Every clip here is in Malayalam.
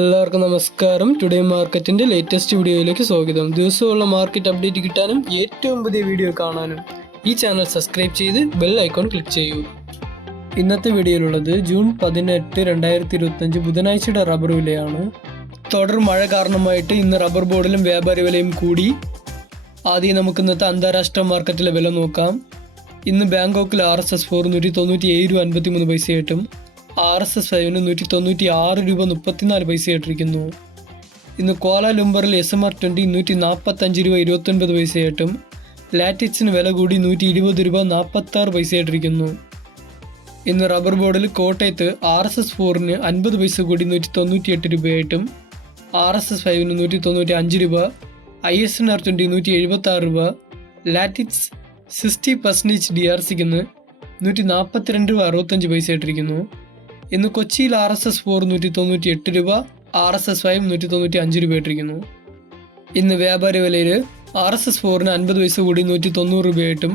എല്ലാവർക്കും നമസ്കാരം. ടുഡേ മാർക്കറ്റിന്റെ ലേറ്റസ്റ്റ് വീഡിയോയിലേക്ക് സ്വാഗതം. ദിവസമുള്ള മാർക്കറ്റ് അപ്ഡേറ്റ് കിട്ടാനും ഏറ്റവും പുതിയ വീഡിയോ കാണാനും ഈ ചാനൽ സബ്സ്ക്രൈബ് ചെയ്ത് ബെൽ ഐക്കോൺ ക്ലിക്ക് ചെയ്യൂ. ഇന്നത്തെ വീഡിയോയിലുള്ളത് ജൂൺ 18, 2025 ബുധനാഴ്ചയുടെ റബ്ബർ വിലയാണ്. തുടർ മഴ കാരണമായിട്ട് ഇന്ന് റബ്ബർ ബോർഡിലും വ്യാപാരി വിലയും കൂടി. ആദ്യം നമുക്ക് ഇന്നത്തെ അന്താരാഷ്ട്ര മാർക്കറ്റിലെ വില നോക്കാം. ഇന്ന് ബാങ്കോക്കിൽ RSS4 197 രൂപ 53 RSS5 196 രൂപ 34 ഇട്ടിരിക്കുന്നു. ഇന്ന് കോലാലംബറിൽ SMR20 145 രൂപ 29 ലാറ്റിക്സിന് വില കൂടി 120 രൂപ 46 ഇട്ടിരിക്കുന്നു. ഇന്ന് റബ്ബർ ബോർഡിൽ കോട്ടയത്ത് RSS4 50 കൂടി 198 രൂപയായിട്ടും RSS5 195 രൂപ, ISNR20 176 രൂപ, ലാറ്റിക്സ് 60% DRCക്ക് 142 രൂപ 65 ഇട്ടിരിക്കുന്നു. ഇന്ന് കൊച്ചിയിൽ RSS4 198 രൂപ, RSS5 195 രൂപ ഇട്ടിരിക്കുന്നു. ഇന്ന് വ്യാപാര വിലയിൽ RSS4 50 കൂടി 190 രൂപയായിട്ടും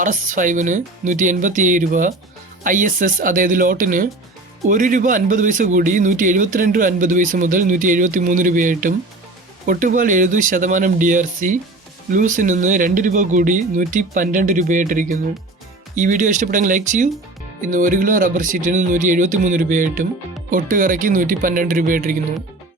RSS5 187 രൂപ, ISS അതായത് ലോട്ടിന് 1 രൂപ 50 കൂടി 172 രൂപ 50 മുതൽ 173 രൂപയായിട്ടും ഒട്ടുപാൽ 70% DRC ലൂസിന് 2 രൂപ കൂടി 112 രൂപയായിട്ടിരിക്കുന്നു. ഈ വീഡിയോ ഇഷ്ടപ്പെട്ടെങ്കിൽ ലൈക്ക് ചെയ്യൂ. ഇന്ന് 1 കിലോ റബ്ബർ ഷീറ്റിന് 173 രൂപയായിട്ടും ഒട്ടുകറയ്ക്ക് 112 രൂപയായിട്ടിരിക്കുന്നു.